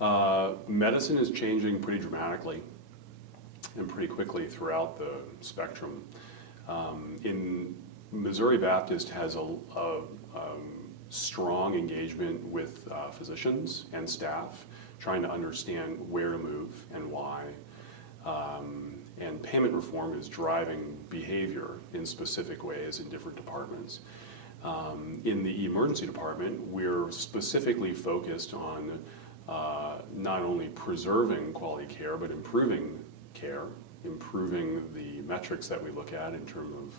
Medicine is changing pretty dramatically and pretty quickly throughout the spectrum. In Missouri Baptist has a strong engagement with physicians and staff, trying to understand where to move and why. And payment reform is driving behavior in specific ways in different departments. In the emergency department, we're specifically focused on not only preserving quality care, but improving care, improving the metrics that we look at in terms of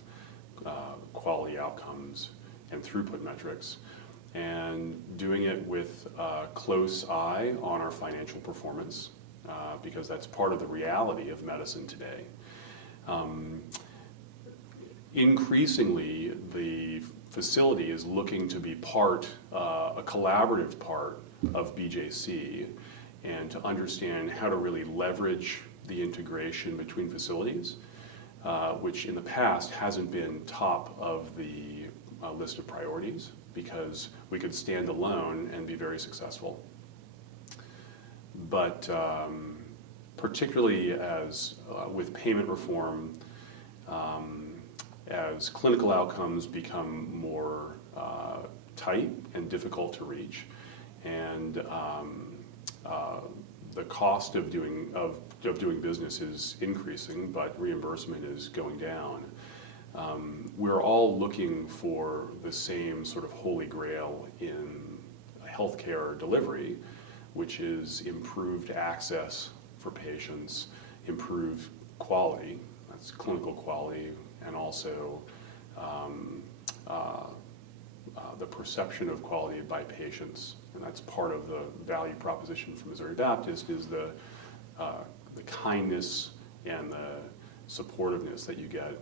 quality outcomes and throughput metrics, and doing it with a close eye on our financial performance, because that's part of the reality of medicine today. Increasingly, the facility is looking to be a collaborative part of BJC, and to understand how to really leverage the integration between facilities, which in the past hasn't been top of the list of priorities, because we could stand alone and be very successful. But particularly as with payment reform, as clinical outcomes become more tight and difficult to reach, and the cost of doing business is increasing, but reimbursement is going down. We're all looking for the same sort of holy grail in healthcare delivery, which is improved access for patients, improved quality, that's clinical quality, and also the perception of quality by patients. And that's part of the value proposition for Missouri Baptist, is the kindness and the supportiveness that you get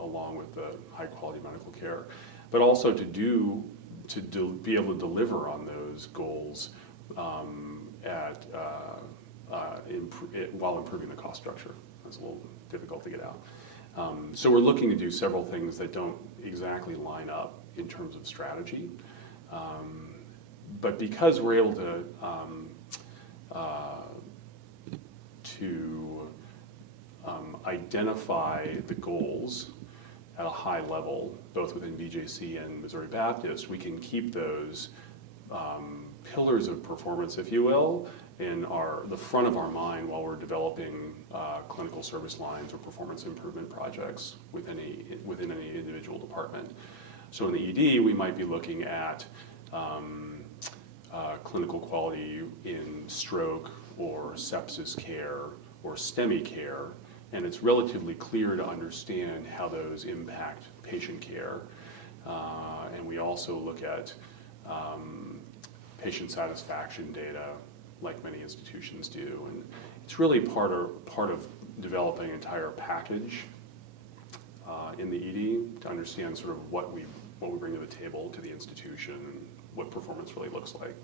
along with the high quality medical care, but also to be able to deliver on those goals while improving the cost structure. That's a little difficult to get out. So we're looking to do several things that don't exactly line up in terms of strategy, but because we're able to identify the goals at a high level, both within BJC and Missouri Baptist, we can keep those pillars of performance, if you will, in the front of our mind while we're developing clinical service lines or performance improvement projects within any individual department. So in the ED, we might be looking at clinical quality in stroke or sepsis care or STEMI care, and it's relatively clear to understand how those impact patient care. And we also look at patient satisfaction data, like many institutions do, and it's really part of developing an entire package in the ED to understand sort of what we bring to the table to the institution and what performance really looks like.